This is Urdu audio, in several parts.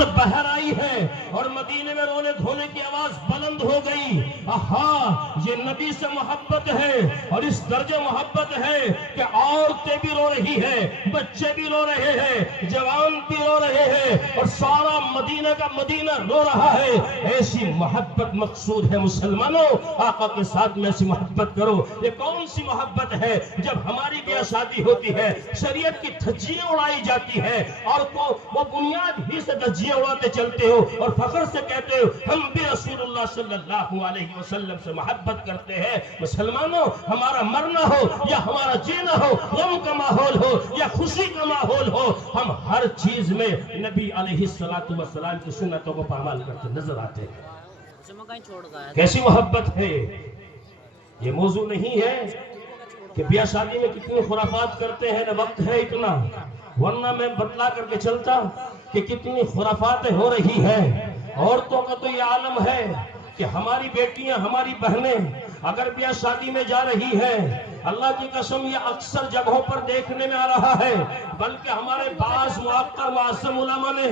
سے بہر آئی ہے اور مدینے میں رونے دھونے کی آواز بلند ہو گئی. یہ نبی سے محبت ہے اور اس درجے محبت ہے کہ عورتیں بھی رو رہی ہے, بچے بھی رو رہے ہیں, جوان بھی رو رہے ہیں اور سارا مدینہ کا مدینہ رو رہا ہے. ایسی محبت مقصود ہے مسلمانوں, آقا کے ساتھ میں ایسی محبت کرو. یہ کون سی محبت ہے جب ہماری بیاہ شادی ہوتی ہے شریعت کی دھجیاں اڑائی جاتی ہے اور وہ بنیاد ہی سے دھجیاں اڑاتے چلتے ہو اور فخر سے کہتے ہو ہم بھی رسول اللہ صلی اللہ علیہ وسلم سے محبت کرتے ہیں. مسلمانوں, ہمارا مرنا ہو یا ہمارا جینا ہو, غم کا ماحول ہو یا خوشی کا ماحول ہو, ہم ہر چیز میں نبی علیہ السلام کی سنتوں کو پامال کرتے نظر آتے ہیں. کیسی محبت ہے. یہ موضوع نہیں ہے کہ بیاہ شادی میں کتنی خرافات کرتے ہیں, نہ وقت ہے اتنا, ورنہ میں بتلا کر کے چلتا کہ کتنی خرافاتیں ہو رہی ہیں. عورتوں کا تو یہ عالم ہے کہ ہماری بیٹیاں, ہماری بہنیں اگر بیاہ شادی میں جا رہی ہیں, اللہ کی قسم یہ اکثر جگہوں پر دیکھنے میں آ رہا ہے, بلکہ ہمارے بعض معقر معظم علماء نے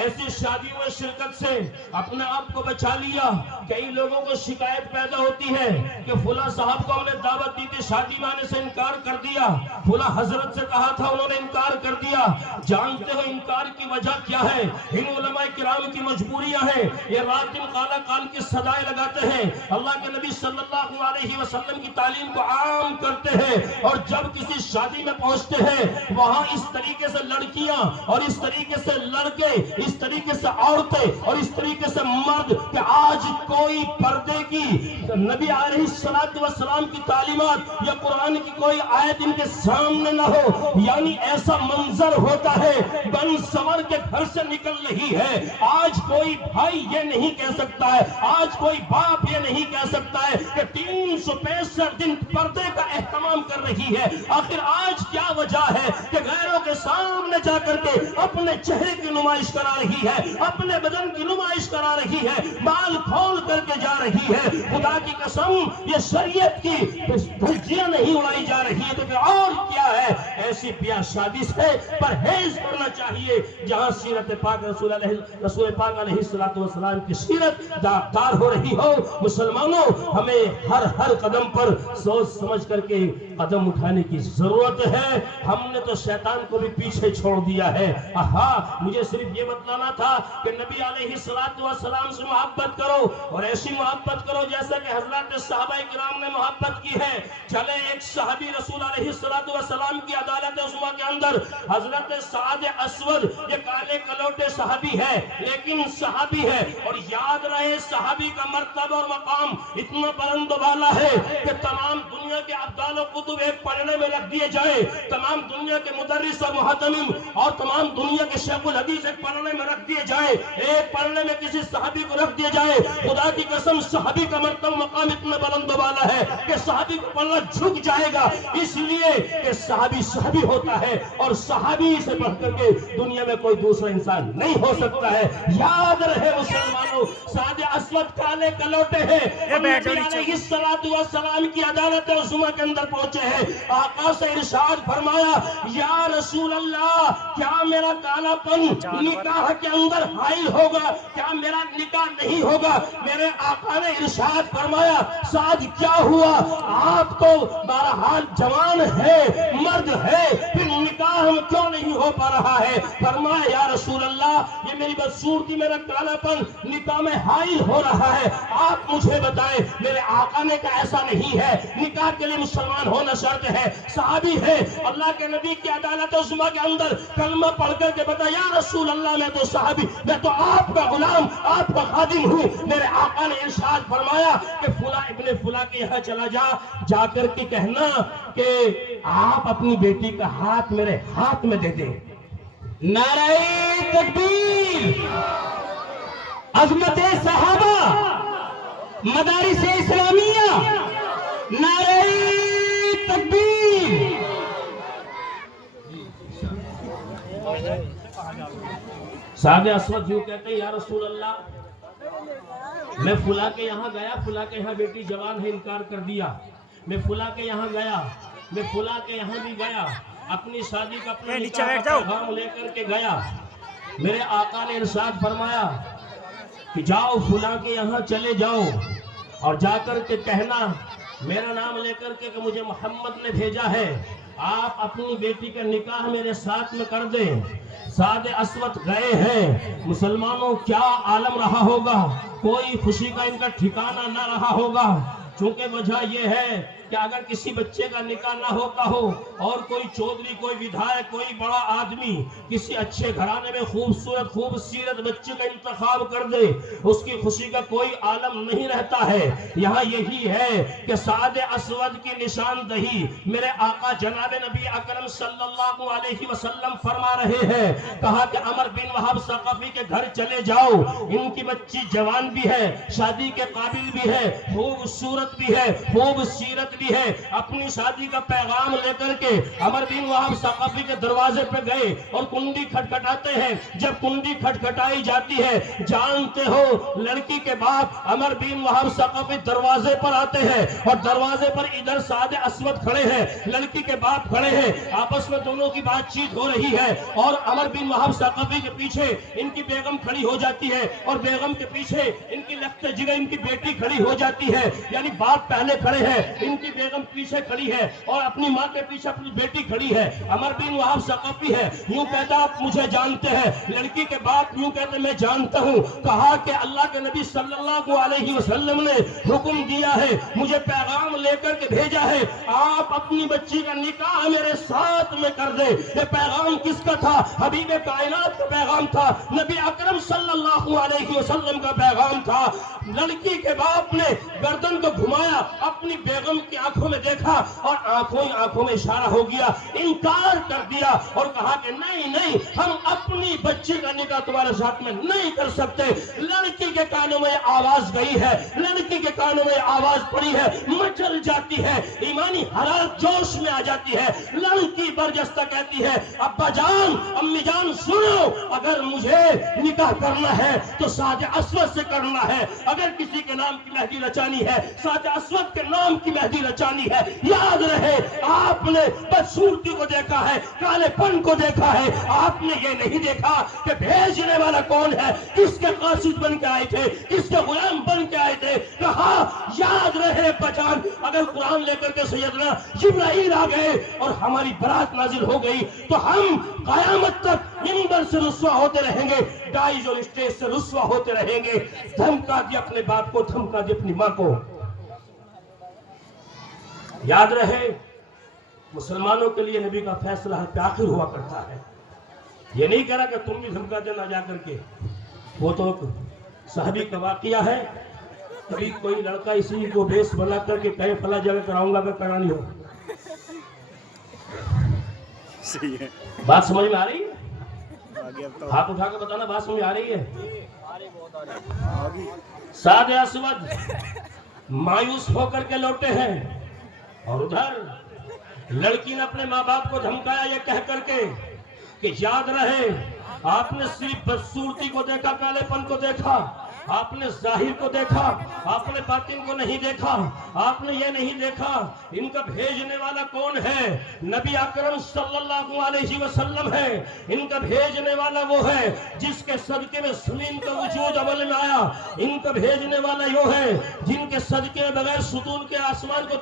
ایسی شادیوں میں شرکت سے اپنے آپ کو بچا لیا. کئی لوگوں کو شکایت پیدا ہوتی ہے کہ فلاں صاحب کو ہم نے دعوت دی تھی, شادی میں آنے سے انکار کر دیا, فلاں حضرت سے کہا تھا انہوں نے انکار کر دیا. جانتے ہو انکار کی وجہ کیا ہے؟ ان علماء کرام کی مجبوریاں ہیں. یہ رات دن کالا کال کی صدائیں لگاتے ہیں, اللہ کے نبی صلی اللہ علیہ وسلم کی تعلیم کو عام کرتے ہیں, اور جب کسی شادی میں پہنچتے ہیں وہاں اس طریقے سے لڑکیاں اور اس طریقے سے لڑکے, اس طریقے سے عورتیں اور اس طریقے سے مرد کہ آج کوئی پردے کی نبی علیہ السلام کی تعلیمات یا قرآن کی کوئی آیت ان کے سامنے نہ ہو. یعنی ایسا منظر ہوتا ہے بن سمر کے گھر سے نکل رہی ہے. آج کوئی بھائی یہ نہیں کہہ سکتا ہے, آج کوئی باپ یہ نہیں کہہ سکتا ہے کہ 365 دن پردے کا اہتمام کر رہی ہے. آخر آج کیا وجہ ہے کہ غیروں کے سامنے جا کر کے اپنے چہرے کی نمائش کرا رہی ہے, اپنے بدن کی نمائش کرا رہی ہے, بال کھول کر کے جا رہی ہے. خدا کی قسم یہ شریعت کی دھجیاں نہیں اڑائی جا رہی ہے تو پھر اور کیا ہے؟ ایسی بیاہ شادی سے پرہیز کرنا چاہیے جہاں سیرت پاک رسول پاک علیہ السلام کی سیرت داغدار ہو رہی ہو. مسلمانوں, ہمیں ہر قدم پر سوچ سمجھ کر کے قدم اٹھانے کی ضرورت ہے. ہم نے تو شیطان کو بھی پیچھے چھوڑ دیا ہے. مجھے صرف یہ بتلانا تھا کہ نبی علیہ السلام سے محبت کرو اور ایسی محبت کرو جیسا کہ حضرات صحابہ کرام نے محبت کی ہے. چلے ایک صحابی رسول علیہ السلام کی عدالت عظمیٰ کے اندر حضرت سعد اسود, یہ کالے کلوٹے صحابی ہے لیکن صحابی ہے, اور یاد رہے صحابی کا مرتبہ اور مقام اتنا بلند و بالا ہے کہ تمام دنیا کے ابدال و قطب ایک پلڑے میں رکھ دیے جائیں, تمام دنیا کے مدرس اور محتمم اور تمام دنیا کے شیخ الحدیث ایک پلڑے میں رکھ دیے جائیں, ایک پلڑے میں کسی صحابی کو رکھ دیے جائے. خدا کی قسم صحابی کا مرتبہ مقام اتنا بلند و بالا ہے کہ صحابی کو پلڑا جھک جائے گا, اس لیے کہ صحابی ہوتا ہے اور صحابی سے بڑھ کر کے دنیا میں کوئی دوسرا انسان نہیں ہو سکتا ہے. یاد رہے مسلمانوں, سعد اسود کالے کلوٹے ہیں, نبی علیہ السلام کی عدالت عظمیٰ کے اندر پہنچے ہیں. آقا سے ارشاد فرمایا یا رسول اللہ, کیا میرا کالا پن نکاح کے اندر حائل ہوگا, کیا میرا نکاح نہیں ہوگا؟ میرے آقا نے ارشاد فرمایا سعد کیا ہوا, آپ تو بہرحال جوان ہے, مرد ہے, پھر نکاح ہم کیوں نہیں ہو پا رہا ہے؟ فرمایا یا رسول اللہ, یہ میری بدصورتی, میرا کالا پن نکاح میں حائل ہو رہا ہے, آپ مجھے بتائیں. میرے آقا نے کہا ایسا نہیں ہے, نکاح کے لیے مسلمان ہونا شرط ہے, صحابی ہے, اللہ کے نبی کی عدالت عظمیٰ کے اندر کلمہ پڑھ کر کے بتا یا رسول اللہ میں تو صحابی, میں تو آپ کا غلام, آپ کا خادم ہوں. میرے آقا نے ارشاد فرمایا کہ فلاں ابن فلاں کے یہاں چلا جا کر کے کہنا کہ آپ اپنی بیٹی کا ہاتھ میرے ہاتھ میں دے دیں. نعرہ تکبیر, عظمت صحابہ, مدارس اسلامیہ, نعرہ تکبیر. سعد اسود یوں کہتے ہیں یا رسول اللہ, میں فلاں کے یہاں گیا, فلاں کے یہاں بیٹی جوان ہے, انکار کر دیا. میں فلاں کے یہاں گیا, میں فلاں کے یہاں بھی گیا, اپنی شادی کا اپنا نکاح کا پیغام لے کر کے گیا. میرے آقا نے ارشاد فرمایا کہ جاؤ فلاں کے یہاں چلے جاؤ اور جا کر کے کہنا میرا نام لے کر کے کہ مجھے محمد نے بھیجا ہے، آپ اپنی بیٹی کا نکاح میرے ساتھ میں کر دیں۔ سعد اسود گئے ہیں، مسلمانوں کیا عالم رہا ہوگا، کوئی خوشی کا ان کا ٹھکانہ نہ رہا ہوگا، چونکہ وجہ یہ ہے کہ اگر کسی بچے کا نکاح نہ ہوتا ہو اور کوئی چودھری، کوئی ودھایک، کوئی بڑا آدمی کسی اچھے گھرانے میں خوبصورت خوبصورت بچے کا انتخاب کر دے، اس کی خوشی کا کوئی عالم نہیں رہتا ہے۔ یہاں یہی ہے کہ سعد اسود کی نشاندہی میرے آقا جناب نبی اکرم صلی اللہ علیہ وسلم فرما رہے ہیں۔ کہا کہ عمر بن وہب ثقفی کے گھر چلے جاؤ، ان کی بچی جوان بھی ہے، شادی کے قابل بھی ہے، خوبصورت بھی ہے، خوب سیرت بھی ہے۔ اپنی شادی کا پیغام لے کر کے عمر بن وہب ثقفی کے دروازے پہ گئے اور کنڈی کھٹکھٹاتے ہیں۔ جب کنڈی کھٹکھٹائی جاتی ہے، جانتے ہو لڑکی کے باپ عمر بن وہب ثقفی دروازے پر آتے ہیں اور دروازے پر ادھر سعد اسود کھڑے ہیں، لڑکی کے باپ کھڑے ہیں، آپس میں دونوں کی بات چیت ہو رہی ہے اور عمر بن وہب ثقفی کے پیچھے ان کی بیگم کھڑی ہو جاتی ہے اور بیگم کے پیچھے ان کی لخت جگر ان کی بیٹی کھڑی ہو جاتی ہے، یعنی باپ پہلے کھڑے ہیں، ان کی بیگم پیچھے کھڑی ہے اور اپنی ماں کے پیچھے اپنی بیٹی کھڑی ہے۔ عمر بن وہب ثقفی ہے، یوں کہتا آپ مجھے جانتے ہیں، لڑکی کے باپ یوں کہتے میں جانتا ہوں۔ کہا کہ اللہ کے نبی صلی اللہ علیہ وسلم نے حکم دیا ہے، مجھے پیغام لے کر کے بھیجا ہے، آپ اپنی بچی کا نکاح میرے ساتھ میں کر دے۔ یہ پیغام کس کا تھا؟ حبیب کائنات کا پیغام تھا، نبی اکرم صلی اللہ علیہ وسلم کا پیغام تھا۔ لڑکی کے باپ نے گردن کو گھمایا، اپنی بیگم کی آنکھوں میں دیکھا اور آنکھوں میں اشارہ ہو گیا، انکار کر دیا اور کہا کہ نہیں نہیں، ہم اپنی بچی کا نکاح تمہارے ساتھ میں نہیں کر سکتے۔ لڑکی کے کانوں میں آواز گئی ہے، لڑکی کے کانوں میں آواز پڑی ہے، مچل جاتی ہے، ایمانی حرارت جوش میں آ جاتی ہے۔ لڑکی برجستہ کہتی ہے ابا جان، امی جان سنو، اگر مجھے نکاح کرنا ہے تو سعد اسود سے کرنا ہے، اگر کسی کے نام کی مہندی رچانی ہے سعد اسود کے نام کی مہندی رچانی ہے۔ یاد رہے آپ نے بدصورتی کو دیکھا ہے، کالے پن کو دیکھا ہے، آپ نے یہ نہیں دیکھا کہ بھیجنے والا کون ہے، کس کے قاصد بن کے آئے تھے، کس کے غلام بن کے آئے تھے۔ کہا یاد رہے بچان، اگر قرآن لے کر کے سیدنا جبرائیل آ گئے اور ہماری برات نازل ہو گئی تو ہم قیامت تک منبر سے رسوا ہوتے رہیں گے، ڈائز اور اسٹیج سے رسوا ہوتے رہیں گے۔ دھمکا دیا اپنے باپ کو، دھمکا دیا اپنی ماں کو۔ یاد رہے مسلمانوں کے لیے نبی کا فیصلہ حق آخر ہوا کرتا ہے۔ یہ نہیں کہہ رہا کہ تم بھی دھمکا دینا جا کر کے، وہ تو صحابی کا واقعہ ہے۔ کبھی کوئی لڑکا اسی کو بیس بنا کر کے کہے فلاں جگہ کراؤں گا، اگر کرانی ہو۔ بات سمجھ میں آ رہی ہے؟ ہاتھ اٹھا کے بتانا بات سمجھ آ رہی ہے؟ سعد اسود مایوس ہو کر کے لوٹے ہیں اور ادھر لڑکی نے اپنے ماں باپ کو دھمکایا یہ کہہ کر کے کہ یاد رہے آپ نے صرف بدصورتی کو دیکھا، کالے پن کو دیکھا، آپ نے ظاہر کو دیکھا، آپ نے باطن کو نہیں دیکھا، آپ نے یہ نہیں دیکھا ان کا بھیجنے والا کون ہے۔ نبی اکرم صلی اللہ علیہ وسلم ہے، ان کا بھیجنے والا وہ ہے جس کے صدقے میں زمین کا وجود عمل میں آیا۔ ان کا بھیجنے والا یہ ہے جن کے صدقے میں بغیر ستون کے آسمان کو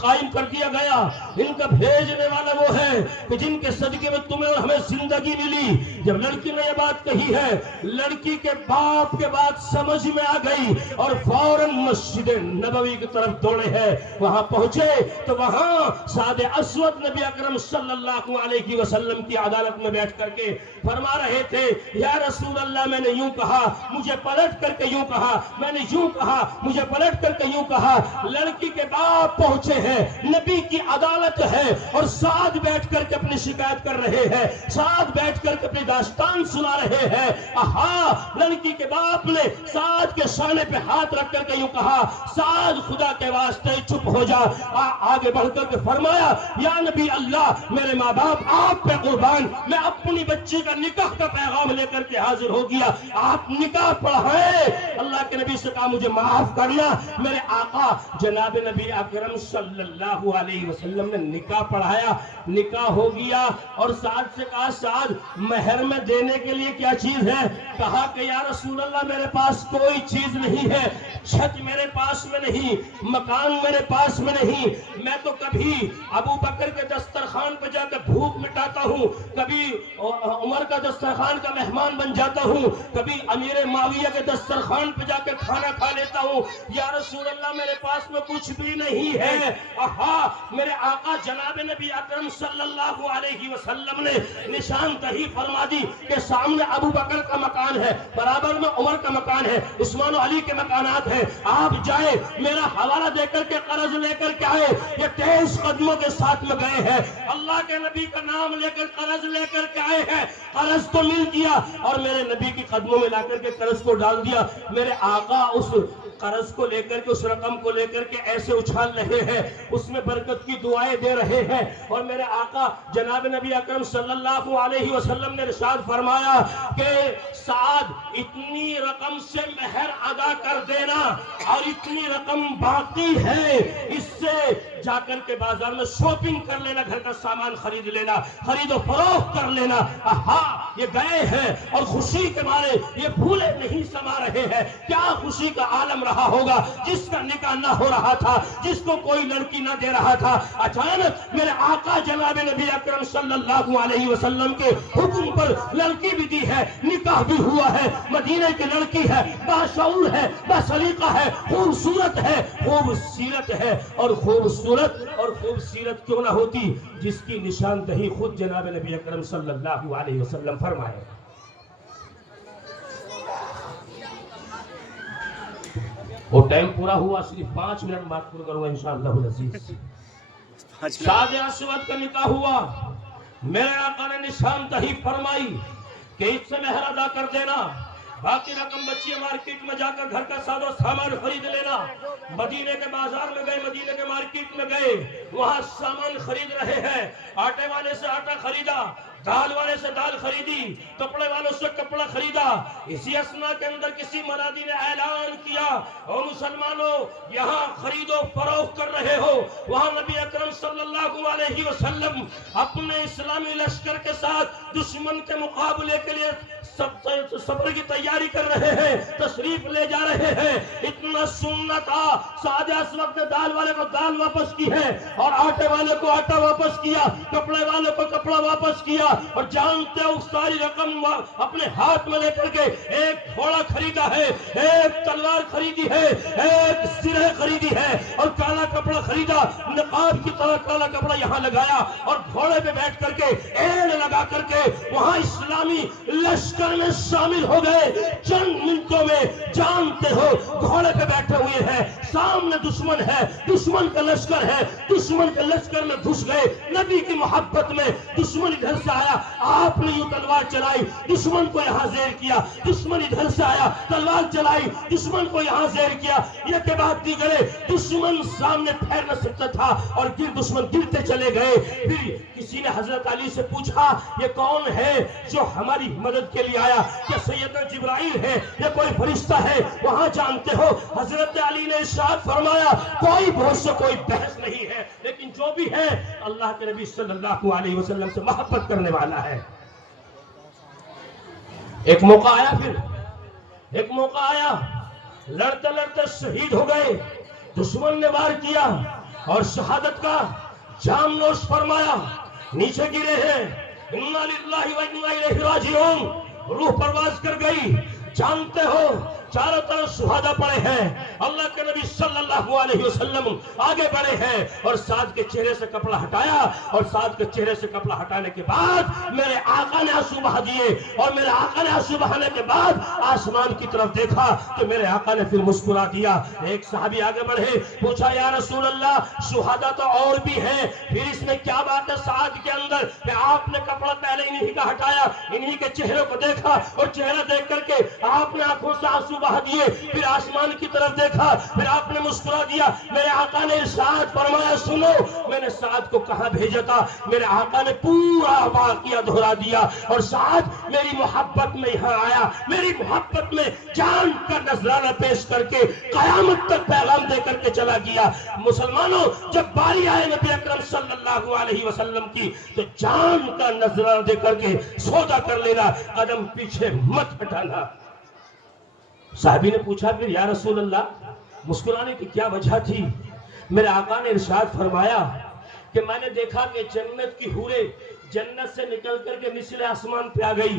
قائم کر دیا گیا۔ ان کا بھیجنے والا وہ ہے کہ جن کے صدقے میں تمہیں اور ہمیں زندگی ملی۔ جب لڑکی نے یہ بات کہی ہے، لڑکی کے باپ کے بعد سمجھ میں آ گئی اور فوراً مسجد نبوی کی طرف دوڑے ہیں۔ وہاں پہنچے تو وہاں سعد اسود نبی اکرم صلی اللہ علیہ وسلم کی عدالت میں بیٹھ کر کے فرما رہے تھے یا رسول اللہ، میں نے یوں کہا، مجھے پلٹ کر کے یوں کہا، میں نے یوں کہا، مجھے پلٹ کر کے یوں کہا۔ لڑکی کے باپ پہنچے ہیں، نبی کی عدالت ہے اور ساتھ بیٹھ کر کے اپنی شکایت کر رہے ہیں، ساتھ بیٹھ کر کے اپنی داستان سنا رہے ہیں۔ لڑکی کے باپ نے سعد کے شانے پہ ہاتھ رکھ کر کے یوں کہا سعد خدا کے واسطے چپ ہو جا. آگے بڑھ کر کے فرمایا یا نبی اللہ میرے ماں باپ آپ پہ قربان, میں اپنی بچی کا نکاح کا پیغام لے کر کے حاضر ہو گیا, آپ نکاح پڑھائے. اللہ کے نبی سے کہا مجھے معاف کرنا. میرے آقا جناب نبی اکرم صلی اللہ علیہ وسلم نے نکاح پڑھایا, نکاح ہو گیا. اور سعد سے کہا سعد مہر میں دینے کے لیے کیا چیز ہے؟ کہا کہ یا رسول اللہ میرے پاس کوئی چیز نہیں ہے, چھت میرے پاس میں نہیں, مکان میرے پاس میں نہیں, میں تو کبھی ابو بکر کے دسترخوان پہ جا کے بھوک مٹاتا ہوں, کبھی عمر کا دسترخوان کا مہمان بن جاتا ہوں, کبھی امیر معاویہ کے دسترخوان پہ جا کے کھانا کھا لیتا ہوں. یا رسول اللہ میرے پاس میں کچھ بھی نہیں ہے. میرے آقا جناب نبی اکرم صلی اللہ علیہ وسلم نے نشان دہی فرما دی کہ سامنے ابو بکر کا مکان ہے, برابر میں عمر کا مکان ہے, عثمان و علی کے مکانات ہیں, آپ جائے میرا حوالہ دے کر کے قرض لے کر کے آئے. یہ 23 قدموں کے ساتھ میں گئے ہیں, اللہ کے نبی کا نام لے کر قرض لے کر کے آئے ہیں, قرض تو مل گیا اور میرے نبی کی قدموں میں لا کر کے قرض کو ڈال دیا. میرے آقا اس قرض کو لے کر کے, اس رقم کو لے کر کے ایسے اچھال رہے ہیں, اس میں برکت کی دعائیں دے رہے ہیں. اور میرے آقا جناب نبی اکرم صلی اللہ علیہ وسلم نے ارشاد فرمایا کہ سعد اتنی رقم سے مہر ادا کر دینا اور اتنی رقم باقی ہے, اس سے جا کر کے بازار میں شاپنگ کر لینا, گھر کا سامان خرید لینا, خرید و فروخت کر لینا. یہ گئے ہیں اور خوشی کے مارے یہ بھولے نہیں سما رہے ہیں. کیا خوشی کا عالم رہا ہوگا جس کا نکاح نہ ہو رہا تھا, جس کو کوئی لڑکی نہ دے رہا تھا, اچانک میرے آقا جناب نبی اکرم صلی اللہ علیہ وسلم کے حکم پر لڑکی بھی دی ہے, نکاح بھی ہوا ہے. مدینے کی لڑکی ہے, باشعور ہے, باسلیقہ ہے, خوبصورت ہے, خوبصیرت ہے. اور خوبصیرت کیوں نہ ہوتی جس کی نشاندہی خود جناب نبی اکرم صلی اللہ علیہ وسلم فرمائے. وہ ٹائم پورا ہوا, صرف 5 منٹ بات پورا کروں گا انشاءاللہ العزیز. سعد اسود کا نکاح ہوا, میرے آقا نے نشاندہی فرمائی کہ اس سے مہر ادا کر دینا, باقی رقم بچی مارکیٹ میں جا کر گھر کا ساز و سامان خرید لینا. مدینے کے بازار میں گئے, مدینے کے مارکیٹ میں گئے, وہاں سامان خرید رہے ہیں. آٹے والے سے آٹا خریدا, دال والے سے دال خریدی, کپڑے والوں سے کپڑا خریدا. اسی اسنا کے اندر کسی منادی نے اعلان کیا او مسلمانوں یہاں خرید و فروخت کر رہے ہو. وہاں نبی اکرم صلی اللہ علیہ وسلم اپنے اسلامی لشکر کے ساتھ دشمن کے مقابلے کے لیے سفر کی تیاری کر رہے ہیں, تشریف لے جا رہے ہیں. اتنا سننا تھا, سعد اسود نے دال والے کو دال واپس کی ہے اور آٹے والے کو آٹا واپس کیا, کپڑے والے کو کپڑا واپس کیا. اور جانتے ہو ساری رقم اپنے ہاتھ میں لے کر کے ایک گھوڑا خریدا ہے, ایک تلوار خریدی ہے, ایک سرہ خریدی ہے اور کالا کپڑا خریدا, نقاب کی طرح کالا کپڑا یہاں لگایا اور گھوڑے پہ بیٹھ کر کے ایڑ لگا کر کے وہاں اسلامی لشکر میں شامل ہو گئے. چند منٹوں میں جانتے ہو گھوڑے پہ بیٹھے ہوئے ہیں, سامنے دشمن ہے, دشمن کا لشکر ہے, دشمن کے لشکر میں گھس گئے. نبی کی محبت میں دشمن ادھر سے آیا, آپ نے یوں تلوار چلائی, دشمن کو یہاں زیر کیا. دشمن ادھر سے آیا, تلوار چلائی, دشمن کو یہاں زیر کیا. یہ کے بعد دیگرے دشمن سامنے پھیر نہ سکتا تھا اور دشمن گرتے چلے گئے. پھر کسی نے حضرت علی سے پوچھا یہ کون ہے جو ہماری مدد کے لیے آیا, کیا سیدنا جبرائیل ہے یا کوئی فرشتہ ہے؟ وہاں جانتے ہو حضرت علی نے ارشاد فرمایا کوئی بہت سے کوئی بحث نہیں ہے, لیکن جو بھی ہے اللہ کے نبی صلی اللہ علیہ وسلم سے محبت کرنے والا ہے. ایک موقع آیا, لڑتے لڑتے شہید ہو گئے. دشمن نے وار کیا اور شہادت کا جام نوش فرمایا, نیچے گرے ہیں. انا للہ و انا الیہ راجعون, روح پرواز کر گئی. جانتے ہو چاروں طرف شہداء پڑے ہیں, اللہ کے نبی صلی اللہ علیہ وسلم آگے بڑھے ہیں اور سعد کے چہرے سے کپڑا ہٹایا. اور سعد کے چہرے سے کپڑا ہٹانے کے بعد میرے آقا نے آنسو بہا دیے اور میرے آقا نے آنسو بہانے کے بعد آسمان کی طرف دیکھا تو میرے آقا نے پھر مسکرا دیا. ایک صحابی آگے بڑھے, پوچھا یا رسول اللہ شہداء تو اور بھی ہیں, پھر اس میں کیا بات ہے سعد کے اندر کہ آپ نے کپڑا پہلے انہی کا ہٹایا, انہی کے چہرے کو دیکھا اور چہرہ دیکھ کر کے آپ نے آنکھوں سے آنسو بہا دیے، پھر آسمان کی طرف دیکھا، پھر آپ نے مسکرا دیا۔ میرے آقا نے ارشاد فرمایا سنو میں نے سعد کو کہاں بھیجا تھا؟ میرے آقا نے پورا واقعہ دہرا دیا، اور سعد میری محبت میں یہاں آیا، میری محبت میں جان کا نذرانہ پیش کر کے قیامت تک پیغام دے کر کے چلا گیا۔ مسلمانوں، جب باری آئے نبی اکرم صلی اللہ علیہ وسلم کی تو جان کا نذرانہ دے کر کے سودا کر لینا، قدم پیچھے مت ہٹانا۔ صحابی نے پوچھا پھر یا رسول اللہ مسکرانے کی کیا وجہ تھی؟ میرے آقا نے ارشاد فرمایا کہ میں نے دیکھا کہ جنت کی حوریں جنت سے نکل کر کے نچلے آسمان پہ آ گئی،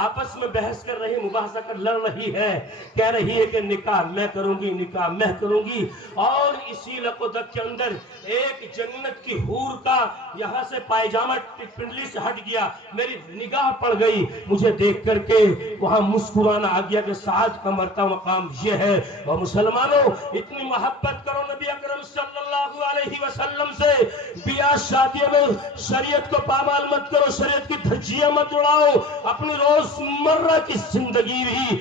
آپس میں بحث کر رہی، مباحثہ کر لڑ رہی ہے، کہہ رہی ہے کہ نکاح میں کروں گی، نکاح میں کروں گی۔ اور اسی لقدک کے اندر ایک جنت کی حور کا یہاں سے پائجامہ پنڈلی سے ہٹ گیا، میری نگاہ پڑ گئی، مجھے دیکھ کر کے وہاں مسکرانا آ گیا کہ سعد کا مرتبہ مقام یہ ہے۔ اور مسلمانوں، اتنی محبت کرو نبی اکرم صلی اللہ علیہ وسلم سے، بیاہ شادیوں میں شریعت کو پامال مت کرو، شریعت کی دھجیاں مت اڑاؤ، اپنی روزمرہ کی زندگی بھی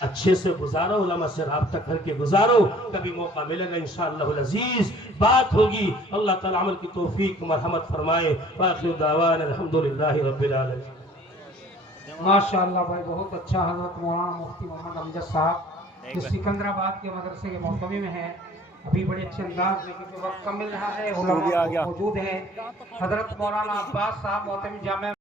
اچھے سے گزارو، علماء سے رابطہ کر کے گزارو، کبھی موقع ملے گا انشاءاللہ العزیز بات ہوگی۔ اللہ تعالیٰ عمل کی توفیق مرحمت فرمائے۔ وآخر دعوانا الحمدللہ رب العالمین۔ ماشاءاللہ بھائی، بہت اچھا۔ حضرت مولانا مفتی محمد امجد صاحب جو سکندرآباد کے مدرسے کے محتوی میں ہیں، ابھی بڑے اچھے انداز میں، کیونکہ وقت کم مل رہا ہے، علماء موجود ہیں۔ حضرت مولانا عباس صاحب محترم جامعہ